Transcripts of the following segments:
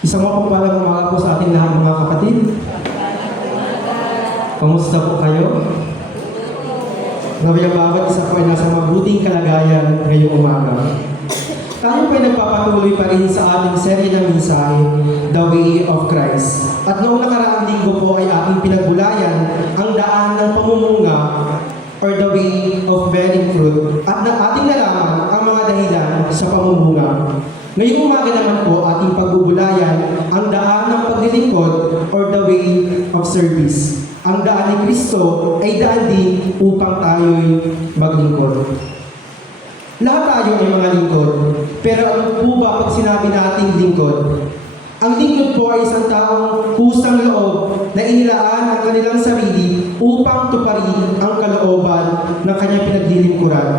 Isang mapagpalang umaga po sa ating lahat mga kapatid. Kamusta po kayo? Naway ang bawat isa po ay nasa mabuting kalagayan ngayong umaga. Tayo po ay nagpapatuloy pa rin sa ating serye ng mensahe, The Way of Christ. At noong nakaraang linggo po ay ating pinagbulayan ang daan ng pamumunga or the way of bearing fruit at ating nalaman ang mga dahilan sa pamumunga. Ngayong umaga naman po ating pagbubulayan ang daan ng paglilingkod or the way of service. Ang daan ni Kristo ay daan din upang tayo'y maglingkod. Lahat tayo ay mga lingkod, pero ano po ba pag sinabi nating lingkod? Ang lingkod po ay isang taong kusang loob na inilaan ang kanilang sarili upang tuparin ang kalooban ng kanyang pinaglilingkuran.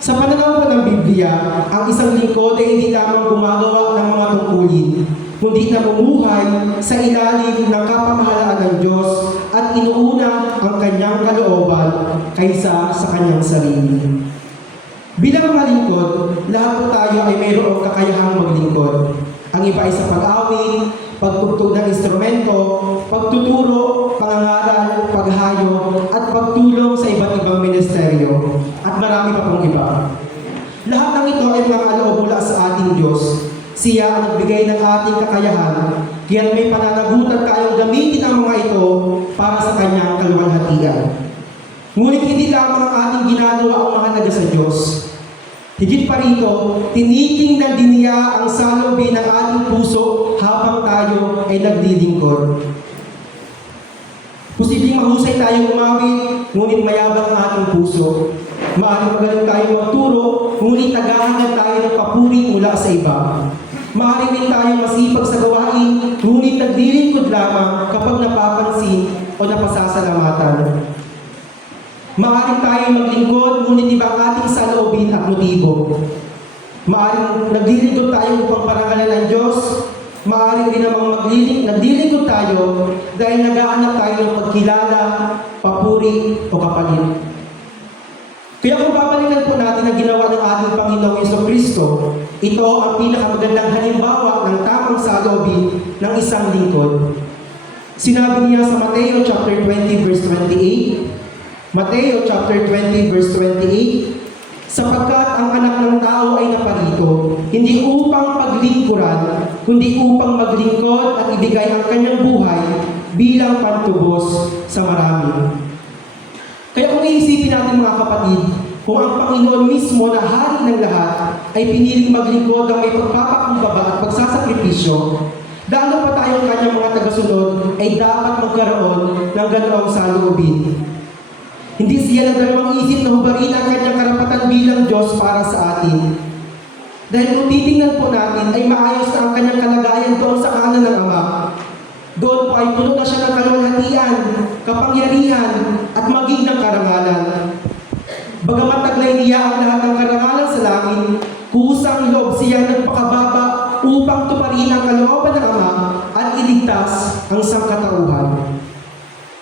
Sa pananaw po ng Biblia, ang isang lingkod ay hindi lamang gumagawa ng mga tungkulin, kundi namumuhay sa ilalim ng kapamahalaan ng Diyos at inuuna ang kanyang kalooban kaysa sa kanyang sarili. Bilang mga lingkod, lahat po tayo ay mayroong kakayahang maglingkod. Ang iba ay sa pag-awit, pagtugtog ng instrumento, pagtuturo, pangangaral, paghayo, at pagtulong sa iba't ibang ministeryo. At marami pa pong iba. Lahat ng ito ay mga kaloob mula sa ating Diyos. Siya ang nagbigay ng ating kakayahan, kaya may pananagutan tayong gamitin ang mga ito para sa kanyang kaluwalhatian. Ngunit hindi lamang ang ating ginagawa ang mahalaga sa Diyos. Higit pa rito, tinitingnan din niya ang salubin ng ating puso habang tayo ay naglilingkod. Posibleng mahusay tayong umawit, ngunit mayabang ang ating puso. Maaaring magaling tayong magturo, ngunit tagahangad tayo ng papuri mula sa iba. Maaaring din tayong masipag sa gawain, ngunit naglilingkod lamang kapag napapansin o napasasalamatan. Maaaring tayong maglingkod, ngunit iba ang ating saloobin at motibo. Maaaring naglilingkod tayo upang parangalan ng Diyos. Maaaring din namang naglilingkod tayo dahil naghahanap tayo ng pagkilala, papuri o kapalit. Kaya kung babalikan po natin ang ginawa ng ating Panginoong Jesucristo, ito ang pinakamagandang halimbawa ng tamang saloobin ng isang lingkod. Sinabi niya sa Mateo chapter 20 verse 28, Mateo chapter 20 verse 28, sapagkat ang anak ng tao ay naparito, hindi upang paglingkuran, kundi upang maglingkod at ibigay ang kanyang buhay bilang pantubos sa marami. Kaya kung iisipin natin mga kapatid, kung ang Panginoon mismo na hari ng lahat ay piniling maglingkod ng may pagpapakumbaba at pagsasakripisyo, lalo pa tayong kanyang mga tagasunod ay dapat magkaroon ng ganoong saloobin. Hindi siya ng dalawang isip na hubarin ang kanyang karapatan bilang Diyos para sa atin. Dahil kung titingnan po natin ay maayos na ang kanyang kalagayan doon sa kanan ng Ama. Doon po ay puno na siya ng kaluwalhatian, kapangyarihan, at maging ng karangalan. Bagamat taglay niya ang lahat ng karangalan sa langit, kusang loob siya nagpakababa upang tuparin ang kalooban ng Ama at iligtas ang sangkatauhan.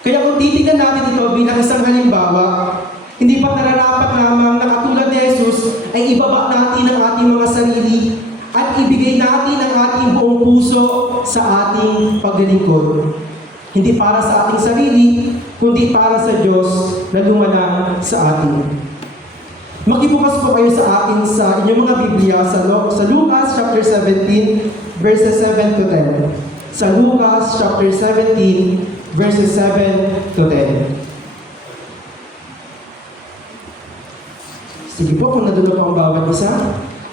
Kaya kung titignan natin ito bilang isang halimbawa, hindi pa nararapat lamang na katulad ni Jesus ay ibaba natin ang ating mga sarili at ibigay natin ang ating buong puso sa ating paglilingkod. Hindi para sa ating sarili, kundi para sa Diyos na lumanang sa atin. Makibukas po kayo sa akin sa inyong mga Biblia sa Lucas chapter 17 verses 7 to 10. Sa Lucas chapter 17 verses 7 to 10. Sige po, kung nadulo po ang bawat isa.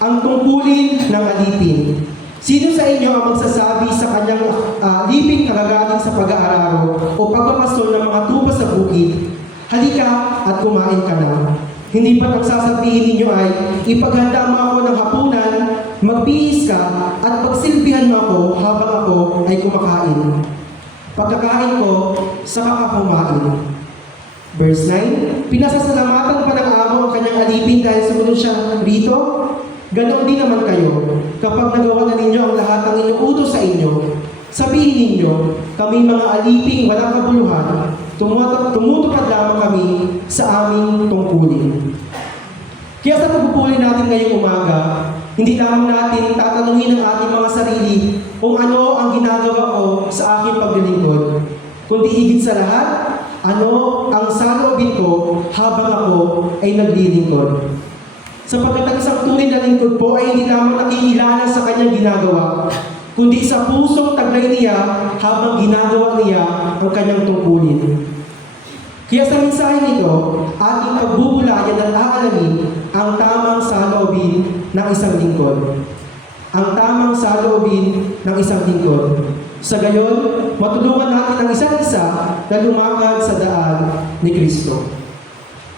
Ang tungkulin ng alipin. Sino sa inyo ang magsasabi sa kanyang alipin kagagaling sa pag-aararo o pagpapastol ng mga tupa sa bukid, halika at kumain ka na. Hindi pa nagsasabihin ninyo ay, ipaghanda mo ako ng hapunan, magbihis ka, at pagsilbihan mo ako habang ako ay kumakain. Pagkakain ko, saka ka kumain. Verse 9, pinasasalamatan pa ng amo ang kanyang alipin dahil sumunod siya rito. Ganon din naman kayo, kapag nagawa na ninyo ang lahat ng inuutos sa inyo, sabihin ninyo, kami mga aliping walang kabuluhan, tumutupad lamang kami sa aming tungkulin. Kaya sa pagpupuli natin ngayong umaga, hindi lamang natin tatanungin ang ating mga sarili kung ano ang ginagawa ko sa aking paglilingkod, kundi higit sa lahat, ano ang saloobin ko habang ako ay naglilingkod. Sapagkat ang isang tunay na lingkod po ay hindi lamang nakikilala sa kanyang ginagawa, kundi sa pusong taglay niya habang ginagawa niya ang kanyang tungkulin. Kaya sa mensahe nito, ating pagbubulayan at aalamin ang tamang saloobin ng isang lingkod. Ang tamang saloobin ng isang lingkod. Sa gayon, matulungan natin ang isa't isa na lumakad sa daan ni Kristo.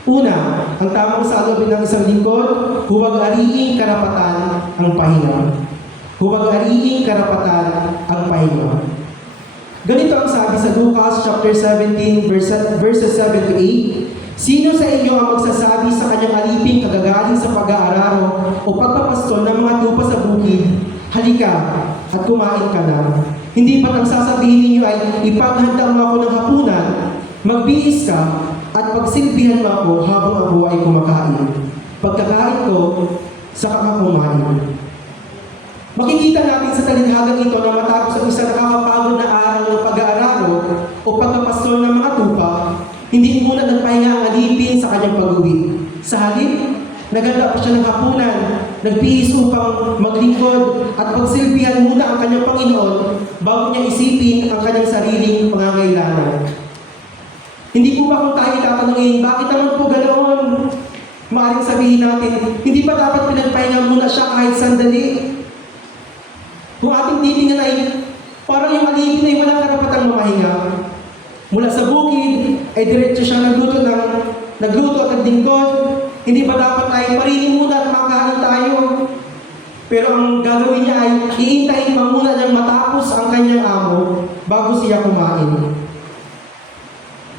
Una, ang tamang saloobin ng isang lingkod, huwag ariing karapatan ang pahinga. Huwag ariing karapatan ang pahinga. Ganito ang sabi sa Lucas chapter 17 verses 7 to 8. Sino sa inyo ang magsasabi sa kanyang aliping kagagaling sa pag-aararo o pagpapastol ng mga tupa sa bukid, halika at kumain ka na. Hindi ba't ang sasabihin ninyo ay ipaghanda mo ako ng hapunan, magbihis ka at pagsilbihan mo ako habang ako ay kumakain. Pagkakain ko, saka ka kumain. Makikita natin sa talinhagang ito na matapos ang isang nakakapagod na araw ng pag-aararo o pagpapastol ng mga tupa, hindi muna nagpahinga ang alipin sa kanyang pag-uwi. Sa halip, naganda pa siya ng hapunan, nagbihis upang maglingkod at pagsilbihan muna ang kanyang Panginoon bago niya isipin ang kanyang sariling pangangailangan. Hindi po ba kung tayo tatanungin, bakit naman po ganoon? Maaaring sabihin natin, hindi ba dapat pinagpahinga muna siya kahit sandali? Kung ating titingnan ay parang yung alipin ay walang karapatang mamahinga. Mula sa bukid ay diretso siya nagluto at naglingkod. Hindi ba dapat ay parinin muna at makain tayo? Pero ang gagawin niya ay iintayin pa muna niyang matapos ang kanyang amo bago siya kumain.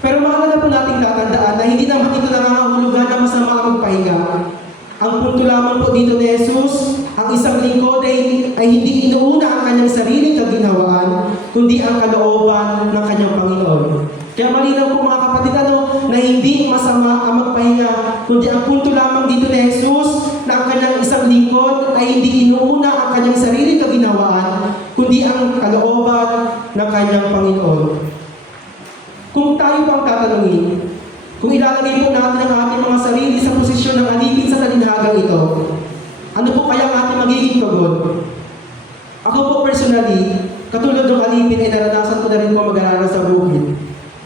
Pero mahalaga po nating tatandaan na hindi naman ito nangangahulugan na masama ang magpahinga. Ang punto lamang po dito ni Jesus, ang isang lingkod ay hindi inuuna ang kanyang sariling kaginhawaan, kundi ang kalooban ng kanyang Panginoon. Kaya malinaw po mga kapatid, na hindi masama ang magpahinga, kundi ang punto lamang dito ni Jesus, na ang kanyang isang lingkod ay hindi inuuna ang kanyang sariling kaginhawaan, kundi ang kalooban ng kanyang Panginoon. Kung tayo pang tatanungin, kung ilalagay po natin ang ating mga sarili sa posisyon ng alipin sa talinhagang ito, ano po kaya ang ating magiging tugon? Ako po personally, katulad ng alipin ay naranasan ko na rin po mag-aaral sa bukid.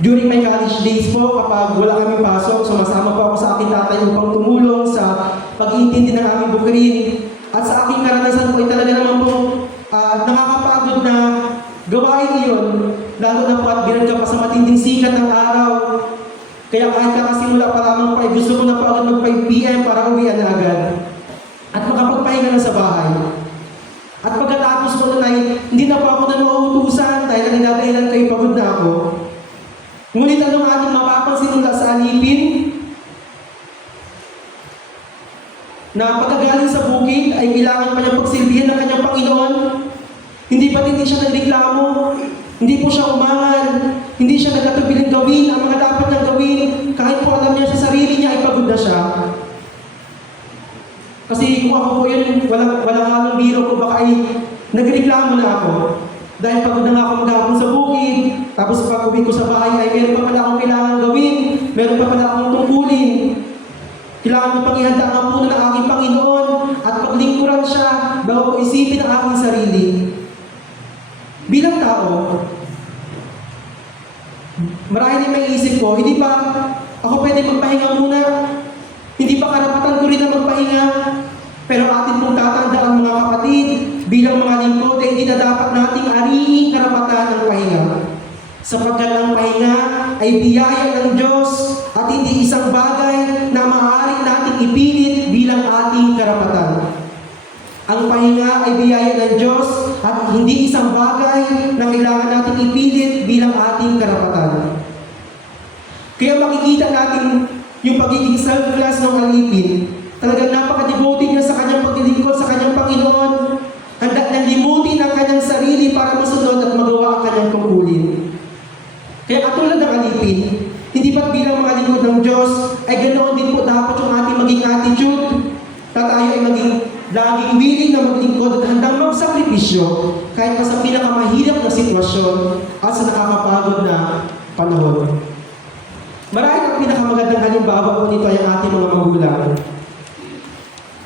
During my college days po, kapag wala kaming pasok, sumasama po ako sa aking tatay upang tumulong sa pag-iintindi ng aming bukirin. At sa aking karanasan po ay talaga naman po nakakapagod na gawain iyon, lalo na po at binad ka pa sa matinding sikat ng araw. Kaya kahit kakasimula pa lamang po ay gusto ko na po agad mag-5 PM para uwian na agad. At makapagpahinga na sa bahay. At pagkatapos ko nun ay hindi na po ako na mauutusan dahil ang inadahilan kayo pagod na ako. Ngunit anong ating mapapansin mula sa alipin? Na pagkagaling sa bukid ay kailangan pa niyang pagsilbihan ng kanyang Panginoon. Hindi siya nagreklamo, hindi po siya umangal, hindi siya nagkatubiling gawin ang mga dapat niyang gawin, kahit po alam niya sa sarili niya ay pagod na siya. Kasi kung ako po yun, walang halong biro ko, baka ay nagreklamo na ako. Dahil pagod na nga ako maghapon sa bukid, tapos pag uwi ko sa bahay ay meron pa pala akong kailangan gawin, meron pa pala akong tungkulin. Kailangan ko pang ihanda ang puno ng aking Panginoon at paglingkuran siya bago ko isipin ang aking sarili. Bilang tao, marahil yung may isip ko, hindi ba ako pwede magpahinga muna? Hindi ba karapatan ko rin na magpahinga? Pero atin pong tatandaan mga kapatid, bilang mga lingkod, ay hindi na dapat nating ariing karapatan ng pahinga. Sapagkat ang pahinga ay biyaya ng Diyos at hindi isang bagay na maaaring nating ipilit bilang ating karapatan. Ang pahinga ay biyaya ng Diyos at hindi isang bagay na kailangan nating ipilit bilang ating karapatan. Kaya makikita natin yung pagiging selfless ng alipin. Talagang napaka-devoted niya sa kanyang paglilingkod sa kanyang Panginoon. Handa niyang limutin ang kanyang sarili para masunod at magawa ang kanyang tungkulin. Kaya katulad ng alipin, hindi ba't bilang mga lingkod ng Diyos ay ganoon din po dapat yung ating maging attitude? laging willing na maglingkod at handang magsakripisyo kahit pa sa pinakamahirap na sitwasyon at sa nakakapagod na panahon. Marahil ang pinakamagandang halimbawa po nito ay ang ating mga magulang.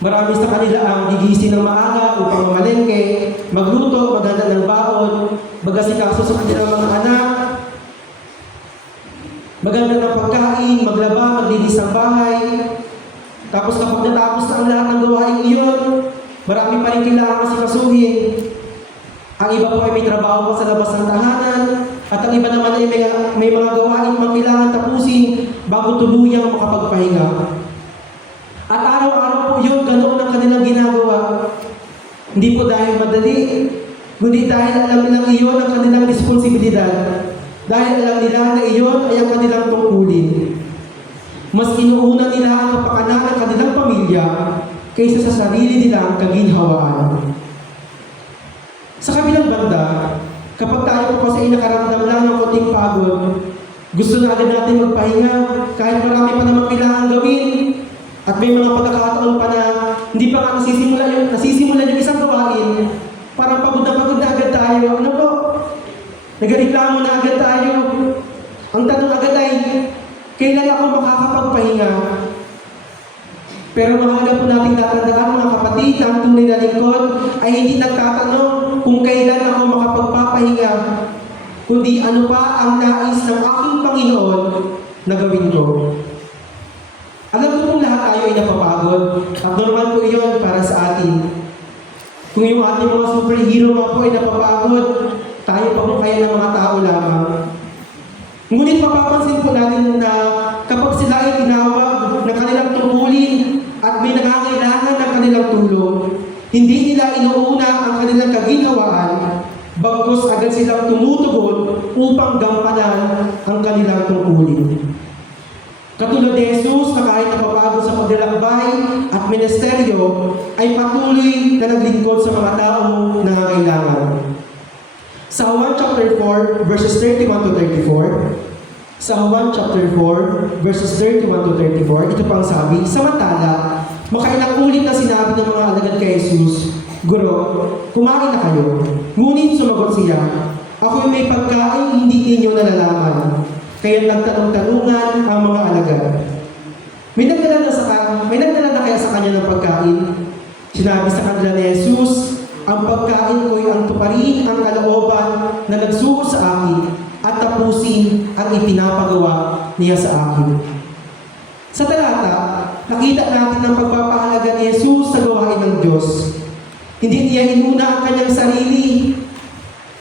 Marami sa kanila ang gigising ng maaga upang mamalengke, magluto, maghanda ng baon, magasikaso sa kanilang mga anak, maganda ng pagkain, maglaba, maglinis ng bahay. Tapos kapag natapos na ang lahat ng gawain iyon, marami pa rin kailangan asikasuhin. Ang iba po ay may trabaho pa sa labas ng tahanan, at ang iba naman ay may mga gawain pang kailangan tapusin bago tuluyang makapagpahinga. At araw-araw po yun, ganoon ang kanilang ginagawa. Hindi po dahil madali, kundi dahil alam nilang iyon ang kanilang responsibilidad. Dahil alam nila na iyon ay ang kanilang tungkulin. Mas inuuna nila ang kapakanan ng kanilang pamilya kaysa sa sarili nilang kaginhawaan. Sa kabilang banda, kapag tayo po kasi ay nakaramdam lang ng konting pagod, gusto na agad natin magpahinga kahit marami pa namang kailangan gawin. At may mga pagkakataon pa na hindi pa nga nasisimulan yung isang gawain, parang pagod na agad tayo. Ano po? Nagreklamo na agad tayo. Ang tanong agad ay, kailan ako makakapagpahinga? Pero mahalaga po nating tatandaan, mga kapatid, ang tunay na lingkod ay hindi nagtatanong kung kailan ako makapagpapahinga, kundi ano pa ang nais ng aking Panginoon na gawin ko. Alam ko kung lahat tayo ay napapagod, at normal po iyon para sa atin. Kung yung ating mga superhero mga po ay napapagod, tayo pa po kaya ng mga tao lamang. Ngunit mapapansin po natin na kapag sila ay tinawag ng kanilang tungkulin at may nangangailangan ng kanilang tulong, hindi nila inuuna ang kanilang kaginhawaan, bagkus agad silang tumutugon upang gampanan ang kanilang tungkulin. Katulad ni Jesus na kahit napapagod sa paglalakbay at ministeryo, ay patuloy na naglingkod sa mga taong nangangailangan. Sa Juan chapter 4, verses 31 to 34, sa Juan chapter 4, verses 31 to 34, ito pang sabi, samantala, makailang ulit na sinabi ng mga alagad kay Jesus, Guro, kumain na kayo. Ngunit sumagot siya, ako may pagkain hindi ninyo nalalaman. Kaya nagtanong-tanungan ang mga alagad. May nagdala na kaya sa kanya ng pagkain? Sinabi sa kanila ni Jesus, ang pagkain ko'y ang tuparin ang kalooban na nagsuko sa akin at tapusin ang ipinapagawa niya sa akin. Sa talata, nakita natin ang pagpapahalaga ni Jesus sa gawain ng Diyos. Hindi niya inuna ang kanyang sarili.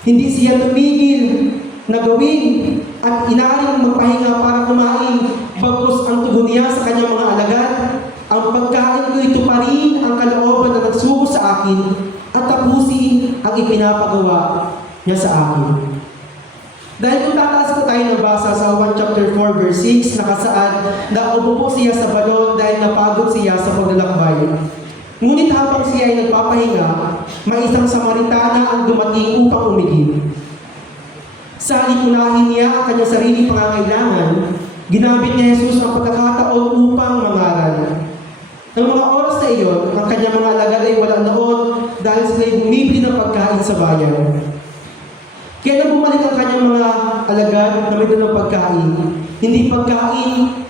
Hindi siya tumigil na gawin at inaaring magpahinga para kumain, bagkus ang tugon niya sa kanyang mga alagad, ang pagkain ko ito pa rin ang kalooban na nagsuko sa akin at tapusin ang ipinapagawa niya sa akin. Dahil kung tataas po tayo ng basa sa Juan chapter 4 verse 6, nakasaad na umupo siya sa balon dahil napagod siya sa paglalakbay. Ngunit habang siya ay nagpapahinga, may isang Samaritana ang dumating upang umigib. Sa halip-unahin niya ang kanyang sariling pangangailangan, ginamit ni Jesus ang pagkakataon upang mangaral. Ng mga oras na iyon, ang kanyang mga alagad ay walang noon dahil sila ay bumibili ng pagkain sa bayan. Kaya nang bumalik ang kanyang mga alagad na may dalang pagkain, hindi pagkain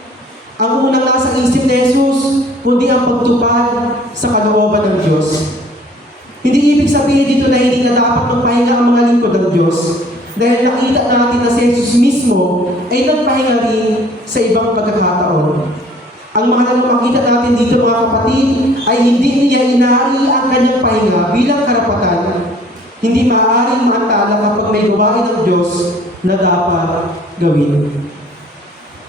ang unang nasa isip ni Jesus, kundi ang pagtupad sa kalooban ng Diyos. Hindi ibig sabihin dito na hindi na dapat magpahinga ang mga lingkod ng Diyos. Dahil nakita natin na si Jesus mismo ay nagpahinga rin sa ibang pagkakataon. Ang mga makita natin dito mga kapatid ay hindi niya inaari ang kanyang pahinga bilang karapatan. Hindi maaaring maantala kapag may gawain ng Diyos na dapat gawin.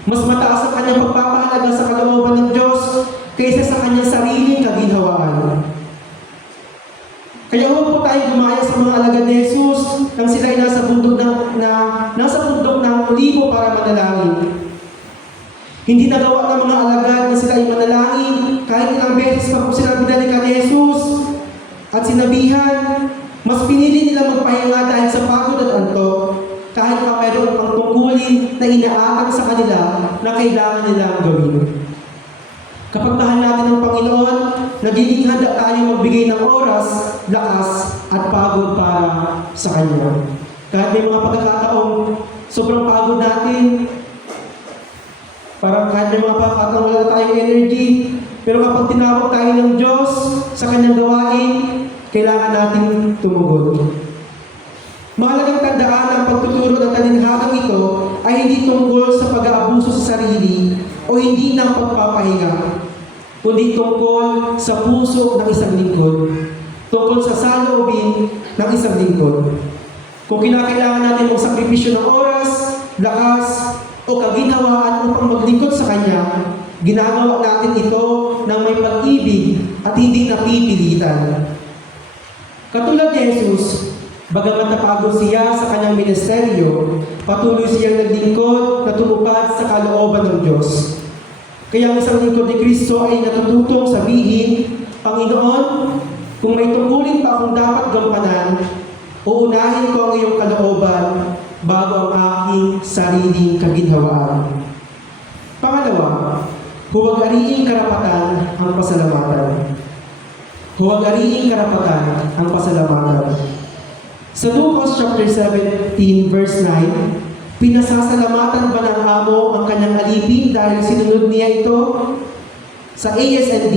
Mas mataas ang kanyang pagpapahalaga sa kalooban ng Diyos kaysa sa kanyang sariling kaginhawaan. Kaya huwag po tayo gumaya sa mga alagad ni Jesus nang sila ay nasa bundok ng Olibo para manalangin. Hindi nagawa ng mga alagad na sila ay manalangin kahit ilang beses pa po sila binalikan ni Jesus at sinabihan, mas pinili nila magpahinga dahil sa pagod at antok kahit pa mayroon pang tungkulin na inaatang sa kanila na kailangan nilang gawin. Kapag mahal natin ang Panginoon, nagiging handa tayo magbigay ng oras, lakas, at pagod para sa Kanya. Kahit may mga pagkakataong sobrang pagod natin, parang kahit may mga pagkakataong wala tayong energy, pero kapag tinawag tayo ng Diyos sa Kanyang gawain, kailangan nating tumugon. Mahalagang tandaan ang pagtuturo ng talinhagang ito ay hindi tungkol sa pag-aabuso sa sarili o hindi ng pagpapahinga, kundi tungkol sa puso ng isang lingkod, tungkol sa saloobin ng isang lingkod. Kung kinakailangan natin magsakripisyo ng oras, lakas, o kaginhawaan upang maglingkod sa Kanya, ginagawa natin ito ng may pag-ibig at hindi napipilitan. Katulad ni Jesus, bagamat napagod siya sa kanyang ministeryo, patuloy siyang naglingkod na tumupad sa kalooban ng Diyos. Kaya ang isang lingkod ni Kristo ay natututong sabihin, Panginoon, kung may tungkulin pa akong dapat gampanan, uunahin ko ang iyong kalooban bago ang aking sariling kaginhawaan. Pangalawa, huwag ariing karapatan ang pasalamatan. Huwag ariing karapatan ang pasalamatan. Sa Lucas chapter 17, verse 9, pinasasalamatan ba ng amo ang kanyang alipin dahil sinunod niya ito? Sa ASND,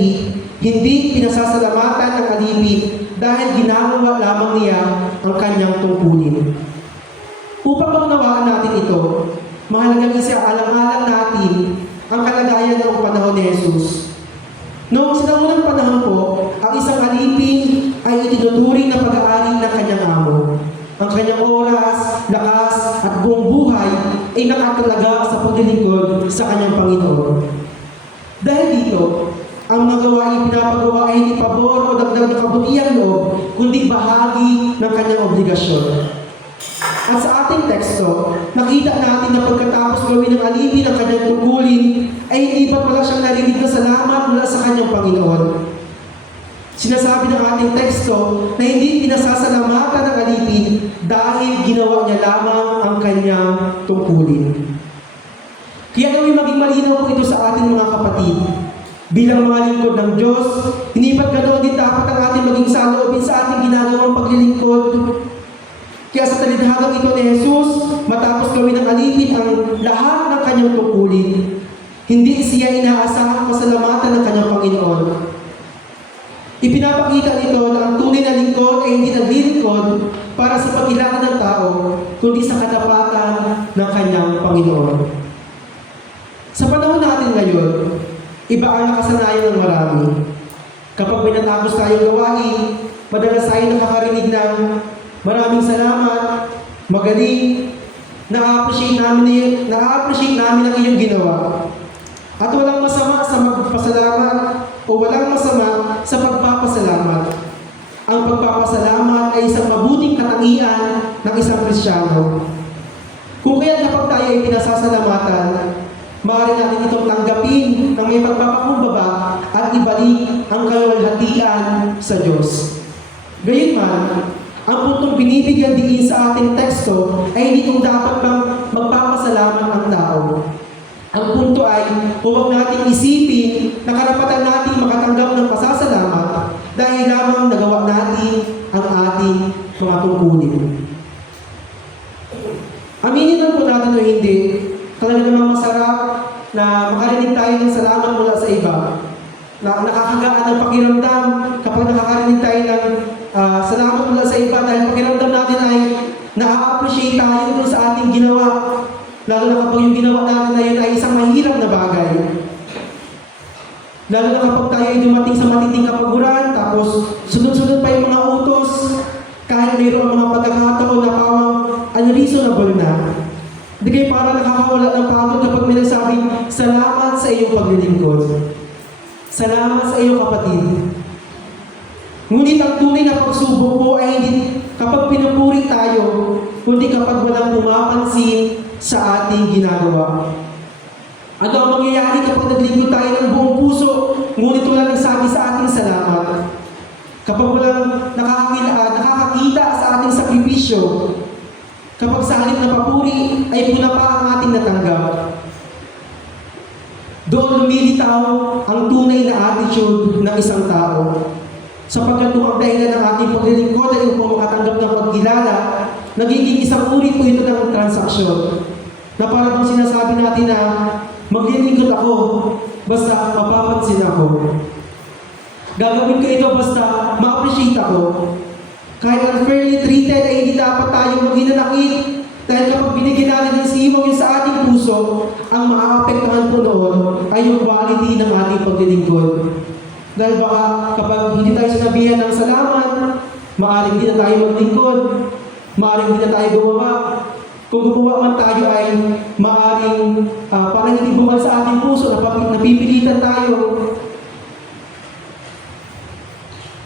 hindi pinasasalamatan ng alipin dahil ginagawa lamang niya ang kanyang tungkulin. Upang maunawaan natin ito, mahalagang isaalang-alang natin ang kalagayan ng panahon ni Jesus. Noong sinaunang panahon po, ang isang alipin ay itinuturing na pag-aari ng kanyang amo. Ang kanyang oras, lakas, at buong buhay ay nakatalaga sa paglilingkod sa kanyang Panginoon. Dahil dito, ang mga gawain pinapagawa ay hindi pabor o dagdag na kabutihan loob, kundi bahagi ng kanyang obligasyon. At sa ating teksto, nakita natin na pagkatapos gawin ng alipin ang kanyang tungkulin, ay hindi ba't wala siyang narinig na salamat mula sa kanyang Panginoon. Sinasabi ng ating teksto na hindi pinasasalamatan ng alipin dahil ginawa niya lamang ang kanyang tungkulin. Kaya gawin maging malinaw po ito sa ating mga kapatid. Bilang mga lingkod ng Diyos, hindi ba't ganoon din dapat ang ating maging saloobin sa ating ginagawang paglilingkod? Kaya sa talinhagang ito ni Jesus, matapos gawin ng alipin ang lahat ng kanyang tungkulin, hindi siya inaasahang pasalamatan ng kanyang Panginoon. Ipinapakita nito na ang tunay na lingkod ay hindi naglilingkod para sa pagkilala ng tao, kundi sa katapatan ng kanyang Panginoon. Sa panahon natin ngayon, iba ang nakasanayan ng marami. Kapag may natapos tayong gawain, madalas tayo nakakarinig ng maraming salamat, magaling, na-appreciate namin ang iyong ginawa. At walang masama sa magpasalamat o walang masama sa pagpapasalamat. Ang pagpapasalamat ay isang mabuting katangian ng isang Kristiyano. Kung kaya kapag tayo ay pinasasalamatan, maaari natin itong tanggapin ng may pagpapakumbaba at ibalik ang kaluwalhatian sa Diyos. Gayunman, ang puntong binibigyan diin sa ating teksto ay hindi kung dapat bang magpapasalamat ang tao. Ang punto ay huwag nating isipin na karapatan nating makatanggap ng pasasalamat dahil lamang nagawa natin ang ating mga tungkulin. Aminin lang po natin o hindi, talaga namang masarap na makarinig tayo ng salamat mula sa iba. Nakakagaan ang pakiramdam kapag nakakarinig tayo ng salamat mula sa iba dahil pakiramdam natin ay na-appreciate tayo doon sa ating ginawa. Lalo na kapag yung ginawa natin na yun ay isang mahirap na bagay. Lalo na kapag tayo ay dumating sa matinding kapaguran, tapos sunod-sunod pa yung mga utos, kahit mayroon mga pagkakataon na pawang unreasonable na. Hindi kayo para nakakawala ng pagod kapag may nagsabing, salamat sa iyong paglilingkod. Salamat sa iyong kapatid. Ngunit ang tunay na pagsubok po ay hindi kapag pinupuri tayo, kundi kapag walang pumapansin sa ating ginagawa. Ano ang mangyayari kapag naglingkod tayo ng buong puso, ngunit wala nagsabi sa ating salamat? Kapag walang nakakakita sa ating sakripisyo, kapag sa halip na papuri ay puna pa ang ating natanggap, doon lumilitaw ang tunay na attitude ng isang tao. Sapagkat kung ang dahilan ng ating paglilingkod ay upang makatanggap ng pagkilala, nagiging isang uri po ito ng transaksyon. Na parang sinasabi natin na maglilingkod ako, basta mapapansin ako. Gagawin ko ito basta ma-appreciate ako. Kahit unfairly treated ay hindi dapat tayong maghinanakit dahil kapag binigyan natin ng simong yung sa ating puso, ang maaapektuhan po noon ay yung quality ng ating paglilingkod. Dahil baka kapag hindi tayo sinabihan ng salamat, maaaring hindi na tayo maglingkod, maaaring hindi na tayo gumawa. Kung gumawa man tayo ay maaaring parang hindi bumal sa ating puso, napipilitan tayo.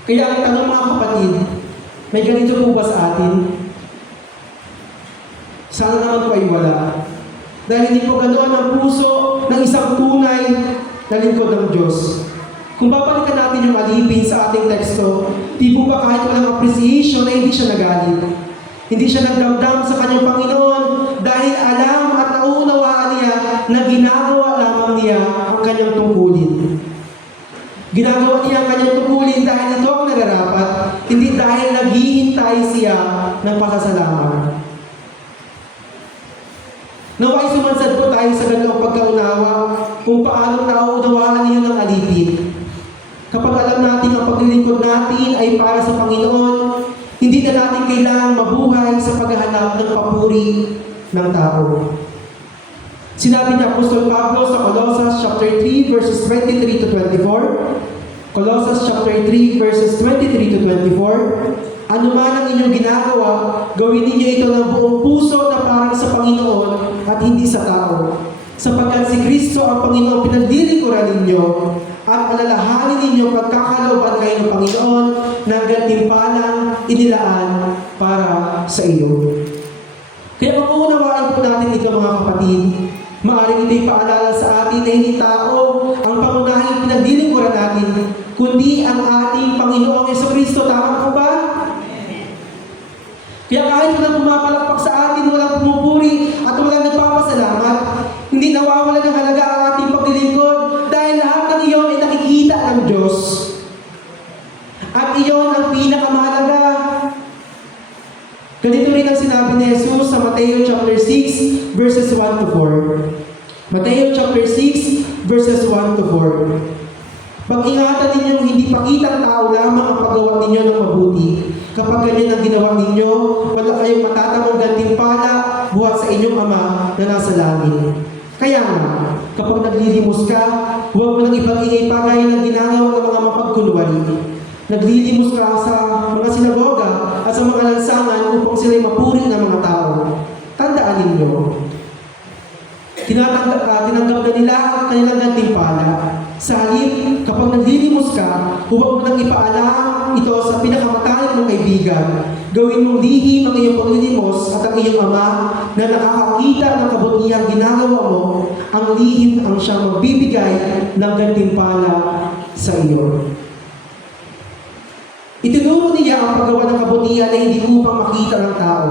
Kaya ang tanong mga kapatid, may ganito po ba sa atin? Sana naman po ay wala. Dahil hindi po ganoon ang puso ng isang tunay na lingkod ng Diyos. Kung babalikan natin yung alipin sa ating teksto, di po ba kahit walang appreciation ay hindi siya nagalit? Hindi siya nagdamdam sa kanyang Panginoon dahil alam at nauunawaan niya na ginagawa lamang niya ang kanyang tungkulin. Ginagawa niya ang kanyang tungkulin dahil ito ang nararapat, hindi dahil naghihintay siya ng pasasalamat. Naway sumansad po tayo sa ganitong pagkaunawa kung paano nauunawaan niyo ng alipin. Kapag alam natin ang paglilingkod natin ay para sa Panginoon, hindi na natin kailangang mabuhay sa paghahanap ng papuri ng tao. Sinabi ni Apostol Pablo sa Colossians chapter 3 verses 23 to 24. Colossians chapter 3 verses 23 to 24. Ano man ang inyong ginagawa, gawin ninyo ito ng buong puso na parang sa Panginoon at hindi sa tao. Sapagkat si Kristo ang Panginoon pinaglilingkuran ninyo at alalahanin ninyo pagkakalooban kayo ng Panginoon ng gantimpalang inilaan para sa iyo. Kaya maunawaan po natin ito mga kapatid. Maaaring ito'y paalala sa atin na hindi tao ang pangunahing pinaglilingkuran natin, kundi ang ating Panginoong Jesucristo. Tama po ba? Kaya kahit walang pumapalakpak sa atin, walang pumupuri at walang nagpapasalamat, hindi nawawala ng halaga ang ating paglilingkod dahil lahat ng iyon ay nakikita ng Diyos. At iyon ang pinakamahalaga. Ganito rin ang sinabi ni Jesus sa Mateo chapter 6 verses 1 to 4. Mateo chapter 6 verses 1 to 4. Pag-ingatan ninyong hindi pakitang tao lamang ang paggawa ninyo ng mabuti. Kapag ganyan ang ginawa ninyo, wala kayong matatamang gantimpala buhat sa inyong Ama na nasa langit. Kaya nga, kapag naglilimos ka, huwag mo nang ipag-ingay-pagay ng ginagawa ng mga mapagkunwari. Naglilimos ka sa mga sinagoga at sa mga lansangan upang sila'y mapuri ng mga tao. Tandaan ninyo, tinanggap na nila ang kanilang gantimpala. Sa halip, kapag naglilimos ka, huwag mo nang ipaalam ito sa pinakamatalik mong kaibigan. Gawin mong lihim ang iyong paglilimos at ang iyong Ama na nakakakita ng kabutihang ginagawa mo, ang lihim ang siyang magbibigay ng gantimpala sa iyo. Itinuro niya ang paggawa ng kabutihan na hindi upang makita ng tao.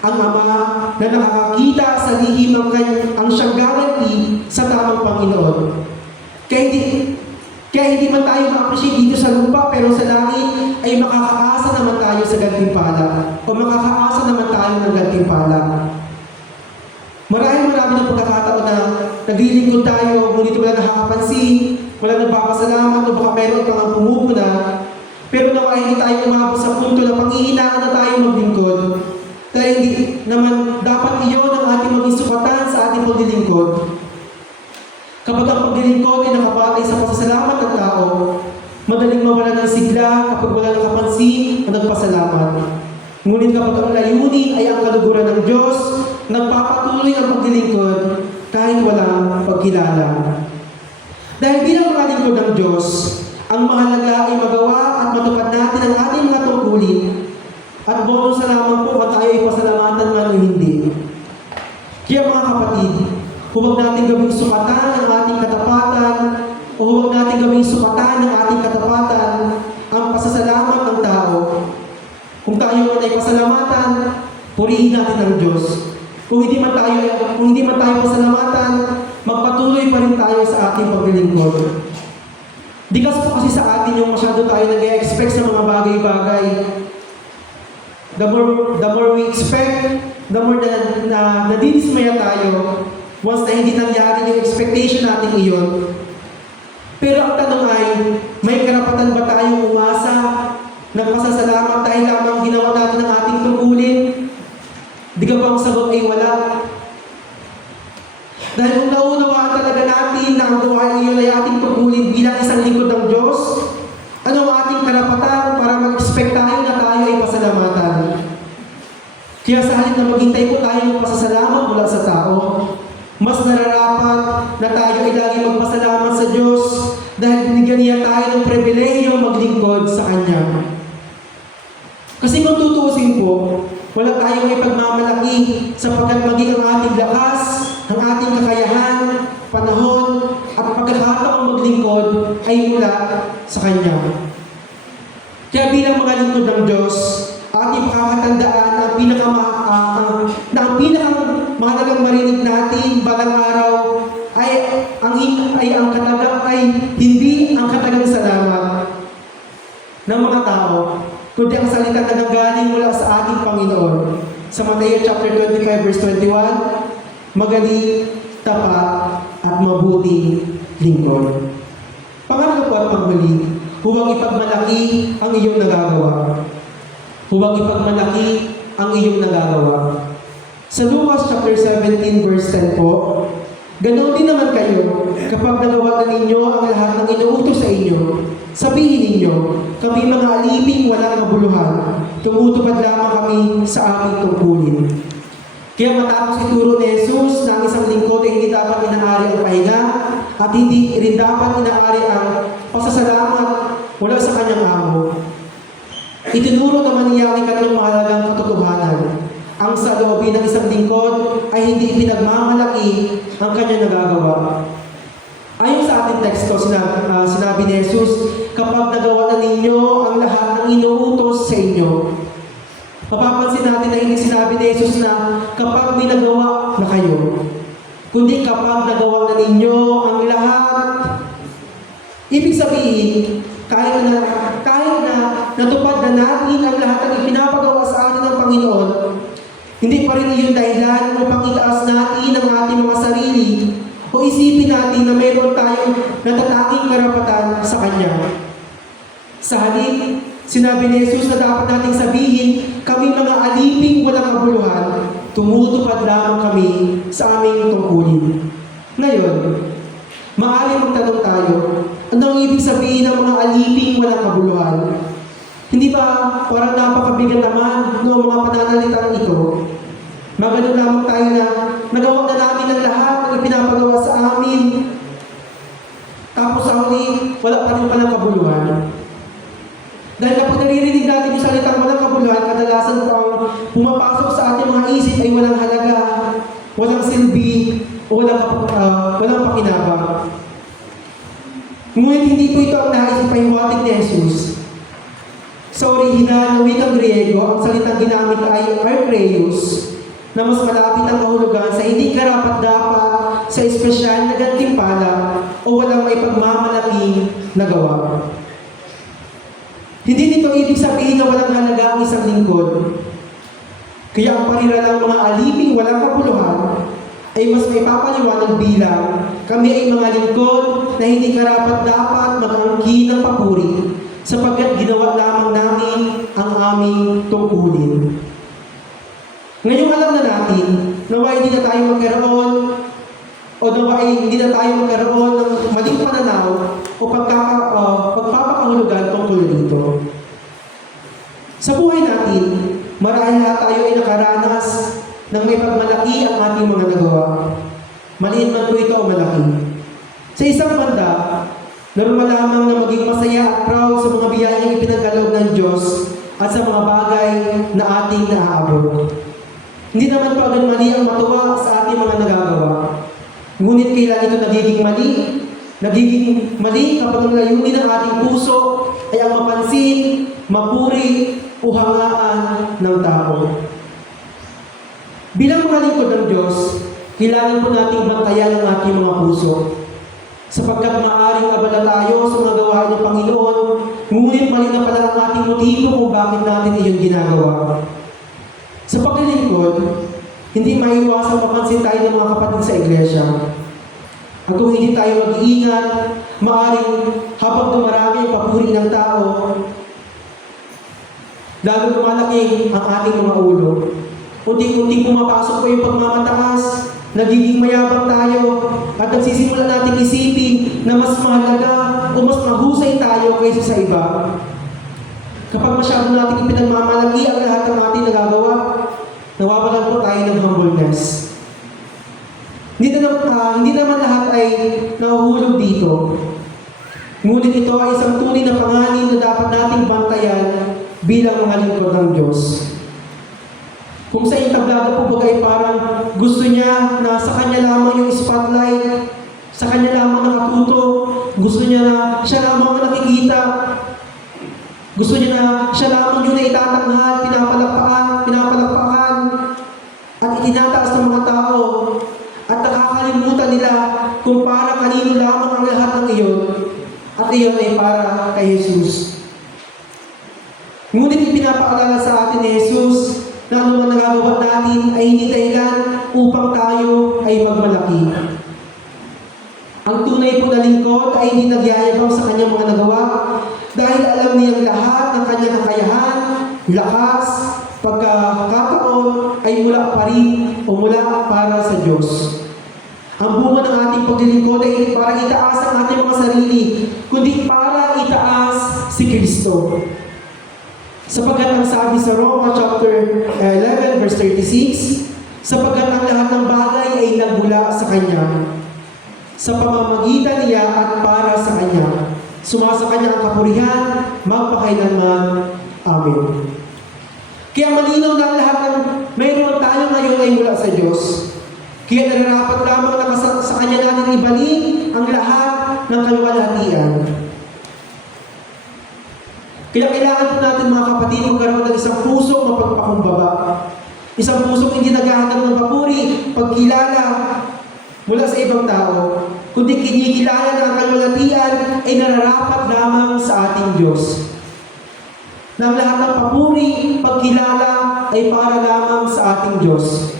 Ang Ama na nakakakita sa lihim ang siyang garanti sa tamang Panginoon. Kaya hindi man tayo ma-appreciate dito sa lupa, pero sa langit ay makakaasa naman tayo sa gantimpala o makakaasa naman tayo ng gantimpala. Marami ng pagkakataon na naglilingkod tayo, ngunit wala nakakapansin, wala nagpapasalamat o baka meron pang ang pumupuna. Pero nawa hindi tayo umabot sa punto na panghihinaan na tayo maglingkod. Dahil hindi naman dapat iyon ang ating maging sukatan sa ating paglilingkod. Kapag ang paglilingkod ay nakabatay sa pasasalamat ng tao, madaling mawala ng sigla kapag wala nakapansin o nagpasalamat. Ngunit kapag ang layunin ay ang kaluguran ng Diyos, nagpapatuloy ang paglilingkod kahit walang pagkilala. Dahil bilang mga lingkod ng Diyos, ang mahalaga ay magawa at matupad natin ang ating mga tungkulin at bonus na lamang po kung tayo ay pasalamatan man o hindi. Kaya mga kapatid, huwag natin gawing sukatan ang ating katapatan o huwag natin gawing sukatan ng ating katapatan ang pasasalamat ng tao. Kung tayo man ay pasalamatan, purihin natin ang Diyos. Kung hindi man tayo pasalamatan, magpatuloy patuloy pa rin tayo sa ating paglilingkod. Di kasi sa atin yung masyado tayo nag-expect sa mga bagay-bagay. The more we expect, the more na nadidismaya tayo once na hindi nangyari yung expectation natin iyon. Pero ang tanong ay, may karapatan ba tayong umasa ng pasasalamat dahil lamang ginawa natin ang ating tungkulin? Di ka ba ang sagot ay wala? Dahil kung naunawaan talaga natin na ang gawain iyon ay ating tungkulin bilang isang lingkod ng Diyos, ano ang ating karapatan para mag-expect tayo na tayo ay pasalamatan? Kaya sa halip na maghintay po tayo ng pasasalamat mula sa tao, mas nararapat na tayo ay lagi magpasalamat sa Diyos dahil binigyan niya tayo ng pribilehyo maglingkod sa Kanya. Kasi kung tutuusin po, wala tayong ipagmamalaki sapagkat maging ang ating lakas, ang ating kakayahan, panahon, at pagkakataong maglingkod ay mula sa Kanya. Kaya bilang mga lingkod ng Diyos, ating pakakatandaan na ang pinakamahalagang marinig natin balang araw ay hindi ang katagang salamat ng mga tao, kundi ang salita na nanggaling mula sa ating Panginoon. Sa Mateo chapter 25 verse 21, magaling, tapat, at mabuting lingkod. Pangatlo po at panghuli, huwag ipagmalaki ang iyong nagagawa. Huwag ipagmalaki ang iyong nagagawa. Sa Lucas chapter 17 verse 10 po, ganoon din naman kayo, kapag nagawa na ninyo ang lahat ng inuutos sa inyo, sabihin ninyo, kami mga aliping walang kabuluhan, tumutupad lamang kami sa aming tungkulin. Kaya matapos ituro ni Jesus na ang isang lingkod ay hindi dapat inaari ang pahinga at hindi rin dapat inaari ang pasasalamat mula sa kanyang amo. Itinuro naman niya ang ikatlong mahalagang katotohanan. Ang sa loobin ng isang lingkod ay hindi pinagmamalaki ang kanyang nagagawa. Ayon sa ating teksto, sinabi ni Jesus, kapag nagawa na ninyo ang lahat ng inuutos sa inyo. Mapapansin natin na hindi sinabi ni Jesus na kapag may nagawa na kayo, kundi kapag nagawa na ninyo ang lahat. Ibig sabihin, kahit na natupad na natin ang lahat ng ipinapagawa sa atin ng Panginoon, hindi pa rin iyon dahilan upang itaas natin ang ating mga sarili o isipin natin na mayroon tayong natatanging karapatan sa Kanya. Sa halip, sinabi ni Jesus na dapat nating sabihin, kami mga aliping walang kabuluhan, tumutupad lamang kami sa aming tungkulin. Ngayon, maaari magtanong tayo, ano ang ibig sabihin ng mga aliping walang kabuluhan? Hindi ba parang napakabigat naman ng mga pananalitang ito? Magano lamang tayo na nagawa na namin ang lahat ng ipinapagawa sa amin. Tapos sa huli, wala pa rin palang kabuluhan. Dahil kapag naririnig natin yung salitang walang kabuluhan, kadalasan pang pumapasok sa ating mga isip ay walang halaga, walang silbi, o walang pakinabang. Ngunit hindi po ito ang nais ipahiwatig ni Jesus. Sa orihinal na wikang Griego, ang salitang ginamit ay archreos, na mas malapit ang kahulugan sa hindi karapat-dapat sa espesyal na gantimpala o walang may pagmamalaking nagawa. Hindi nito ibig sabihin na walang halaga ang isang lingkod. Kaya ang parira ng mga aliping walang kabuluhan ay mas may papaliwanag bilang kami ay mga lingkod na hindi karapat-dapat mag-angkin ng papuri sapagkat ginawa lamang namin ang aming tungkulin. Ngayon alam na natin na hindi na tayo magkaroon o hindi na tayo magkaroon ng maling pananaw o pagpapakahulugan tungkol dito. Sa buhay natin, marahil lahat tayo ay nakaranas ng may pagmalaki ang ating mga nagawa. Maliit man po ito o malaki. Sa isang banda, normal lamang na maging masaya at proud sa mga biyayang ipinagkaloob ng Diyos at sa mga bagay na ating naaabot. Hindi naman po agad mali ang matuwa sa ating mga nagagawa. Ngunit kailan ito nagiging mali? Nagiging mali kapag ang layunin ng ating puso ay ang mapansin, mapuri, o hangaan ng tao. Bilang mga lingkod ng Diyos, kailangan po nating bantayan ang ating mga puso. sapagkat maaaring abala tayo sa mga gawain ng Panginoon, ngunit mali na pala ang ating motibo kung bakit natin iyon ginagawa. Sa paglilingkod, hindi maiwasan mapansin tayo ng mga kapatid sa iglesia. At kung hindi tayo mag-iingat, maaaring habang dumarami ang papuri ng tao, lalo lumalaki ang ating mga ulo. Unti-unti pumapasok po yung pagmamataas, nagiging mayabang tayo, at nagsisimula natin isipin na mas mahalaga o mas mahusay tayo kaysa sa iba. Kapag masyado natin ipinagmamalaki ang lahat ng ating nagagawa, nawawalan po tayo ng humbleness. Hindi naman lahat ay nahuhulog dito. Ngunit ito ay isang tunay na panganin na dapat nating bantayan bilang mga lingkod ng Diyos. Kung sa entablado po bagay parang gusto niya na sa kanya lamang yung spotlight, sa kanya lamang nakatuto, gusto niya na siya lamang ang nakikita, gusto niya na siya lamang yung naitatanghal, pinapalakpakan, at itinataas ng mga tao, at nakakalimutan nila kung para kanino lamang ang lahat ng iyon, at iyon ay para kay Jesus. Ngunit ipinapaalala sa atin ni Jesus na ano man nagagawa natin ay hindi dahilan upang tayo ay magmalaki. Ang tunay po na lingkod ay hindi nagyayabang sa kanyang mga nagawa dahil alam niyang lahat ng kanyang kakayahan, lakas, pagkakataon ay mula pa rin o mula para sa Diyos. Ang bunga ng ating paglilingkod ay hindi para itaas ang ating mga sarili, kundi para itaas si Kristo. Sapagkat ang sabi sa Roma chapter 11 verse 36, sapagkat ang lahat ng bagay ay nagmula sa Kanya, sa pamamagitan niya at para sa Kanya. Sumasa Kanya ang kapurihan, magpakailanman. Amen. Kaya malinaw na ang lahat ng mayroon tayo ngayon ay mula sa Diyos. Kaya nararapat lamang na sa Kanya natin ibalin ang lahat ng kaluwalhatian. Kaya kailangan po natin mga kapatid magkaroon ng isang puso mapagpakumbaba. Isang puso hindi naghahanap ng papuri, pagkilala mula sa ibang tao, kundi kinikilala na ang kaluwalhatian ay nararapat lamang sa ating Diyos. Na ang lahat ng papuri, pagkilala ay para lamang sa ating Diyos.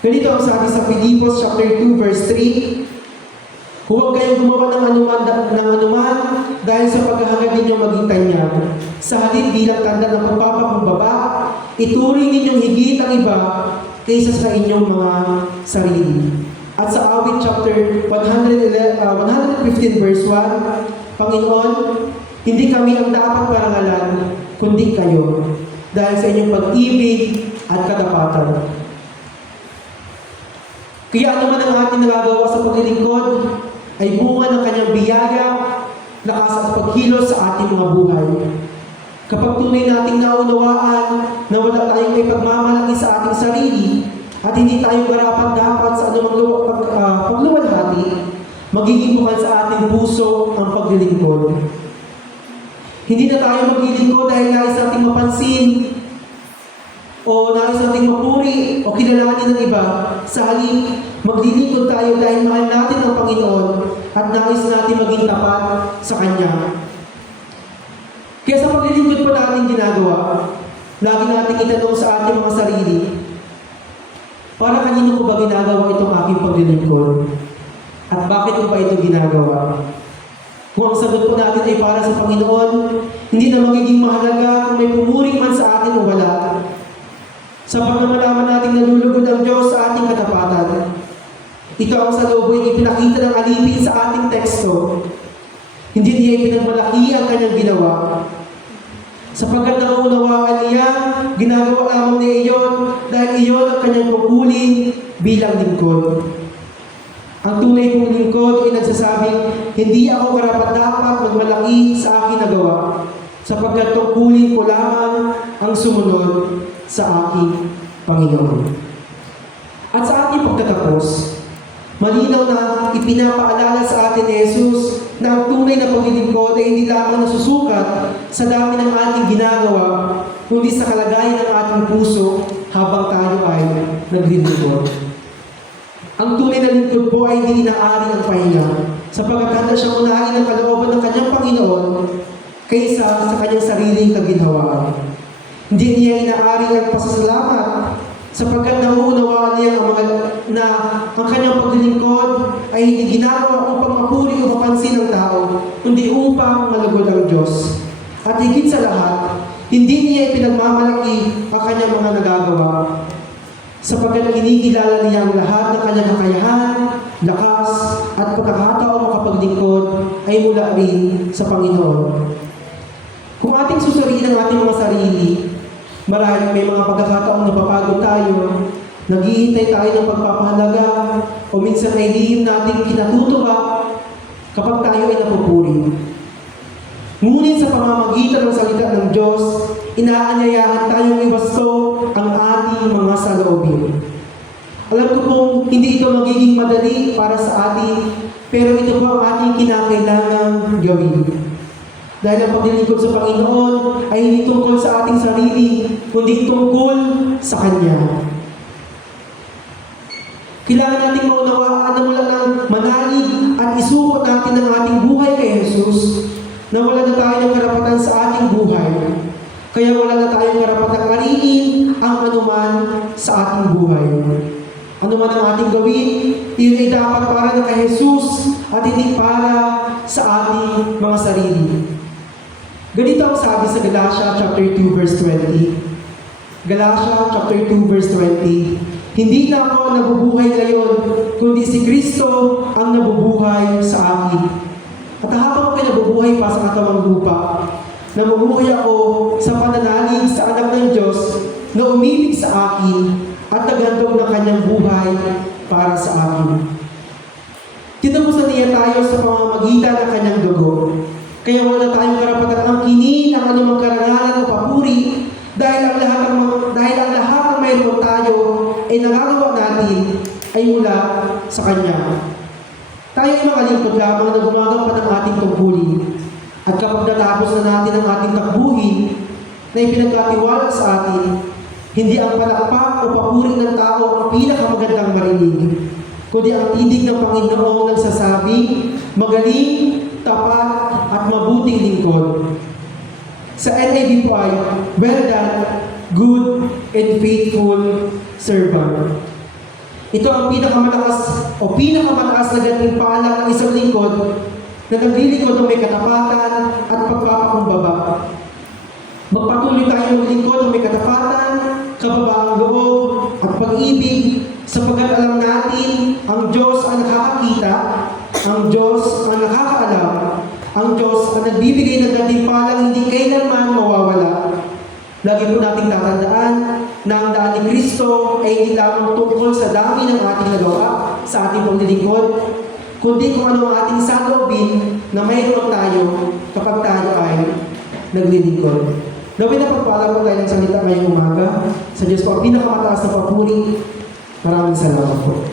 Ganito ang sabi sa Filipos chapter 2 verse 3, huwag kayong gumawa ng anuman dahil sa paghahangad ninyo maging tanyag. Sa halip bilang tanda ng pagpapakumbaba, ituring ninyong higit ang iba kaysa sa inyong mga sarili. At sa Awit chapter 115 verse 1, Panginoon, hindi kami ang dapat parangalan, kundi kayo, dahil sa inyong pag-ibig at katapatan. Kaya ano man ang ating nagagawa sa paglilingkod, ay bunga ng kanyang biyaya, lakas at pagkilos sa ating mga buhay. Kapag tunay nating naunawaan na wala tayong may pagmamalaki sa ating sarili at hindi tayo karapat-dapat sa anumang pagluwalhati, magiging bukal sa ating puso ang paglilingkod. Hindi na tayo maglilingkod dahil nais nating mapansin o nais nating mapuri o kilalanin ng iba. Sa halip, maglilingkod tayo dahil mahal natin ang Panginoon at nais natin maging tapat sa Kanya. Kaya sa paglilingkod pa natin ginagawa, lagi natin itanong sa ating mga sarili, para kanino ko ba ginagawa itong aking paglilingkod? At bakit ko ba ito ginagawa? Kung ang sagot po natin ay para sa Panginoon, hindi na magiging mahalaga kung may pumuri man sa atin o wala. Sapat na malaman natin nalulugod ang Diyos sa ating katapatan. Ito ang salubong ipinakita ng alipin sa ating teksto. Hindi niya ipinagmalaki ang kanyang ginawa. Sapagkat naunawaan niya, ginagawa lamang niya iyon dahil iyon ang kanyang pagkuling bilang lingkod. Ang tunay kong lingkod ay nagsasabing, hindi ako karapat-dapat magmalaki sa aking nagawa, sapagkat tungkulin ko lamang ang sumunod sa aking Panginoon. At sa ating pagtatapos, malinaw na ipinapaalala sa atin ni Jesus na ang tunay na paglilingkod ay hindi lamang nasusukat sa dami ng ating ginagawa, kundi sa kalagayan ng ating puso habang tayo ay naglilingkod. Ang tunay na lingkod po ay hindi inaari ang pahinga, sapagkat handa siyang unahin ang kalooban ng kanyang Panginoon kaysa sa kanyang sariling kaginhawaan. Hindi niya inaari ang pasasalamat sapagkat nauunawaan niya ang kanyang paglilingkod ay hindi ginagawa upang mapuri o mapansin ng tao, kundi upang malugod ang Diyos. At higit sa lahat, hindi niya ipinagmamalaki ang kanyang mga nagagawa, sapagkat kinikilala niya ang lahat ng kanyang kakayahan, lakas, at pagkakataong makapaglingkod ay mula rin sa Panginoon. Kung ating susuriin ang ating mga sarili, marahil may mga pagkakataong napapagod tayo, naghihintay tayo ng pagpapahalaga, o minsan ay lihim nating kinatutuwa kapag tayo ay napupuri. Ngunit sa pamamagitan ng salita ng Diyos, inaanyayahan tayong iwasto ang ating mga saloobin. Alam ko pong hindi ito magiging madali para sa atin, pero ito po ang ating kinakailangang gawin. Dahil ang paglilingkod sa Panginoon ay hindi tungkol sa ating sarili, kundi tungkol sa Kanya. Kailangan nating maunawaan na wala nang manalig at isuko natin ang ating buhay kay Jesus, na wala na tayo ng karapatan sa ating buhay. Kaya wala na tayong karapatang ariin ang anuman sa ating buhay. Anuman ang ating gawin, iyon ay dapat para na kay Jesus at hindi para sa ating mga sarili. Ganito ang sabi sa Galatia chapter 2 verse 20. Galatia chapter 2 verse 20. Hindi na ako ang nabubuhay ngayon, kundi si Kristo ang nabubuhay sa akin. At habang ako'y nabubuhay pa sa katawang lupa, nabubuhay ako sa pananalig sa anak ng Diyos na umibig sa akin at naghandog ng kanyang buhay para sa akin. Tinabusan niya tayo sa pamamagitan ng kanyang dugo. Kaya wala tayong karapatang angkinin ang anumang karangalan o papuri dahil ang lahat ng mayroon tayo ay nagagawa natin ay mula sa Kanya. Tayo ay mga lingkod lamang na gumagampan ng ating tungkulin. At kapag natapos na natin ang ating takbuhin na ipinagkatiwala sa atin, hindi ang palakpak o papuri ng tao ang pinakamagandang marinig, kundi ang tinig ng Panginoong nagsasabing, magaling, tapat, at mabuting lingkod. Sa NIV po ay, well done, good and faithful servant. Ito ang pinakamataas na gantimpala ng isang lingkod na naglilingkod ng may katapatan at pagpapakumbaba. Magpatuloy tayo maglingkod ng may katapatan, kababaang loob, at pag-ibig, sapagkat alam natin ang Diyos ang nakakakita, ang Diyos ang nakakaalam, ang Diyos ang nagbibigay ng gantimpalang hindi kailanman mawawala. Lagi po nating tatandaan na ang daan ni Kristo ay hindi lamang tungkol sa dami ng ating nagawa sa ating paglilingkod, kundi kung ano ang ating saloobin na mayroon tayo kapag tayo ay naglilingkod. Naway na pagpala po tayo ng salita ngayong umaga. Sa Diyos po ang pinakamataas na papuri. Maraming salamat po.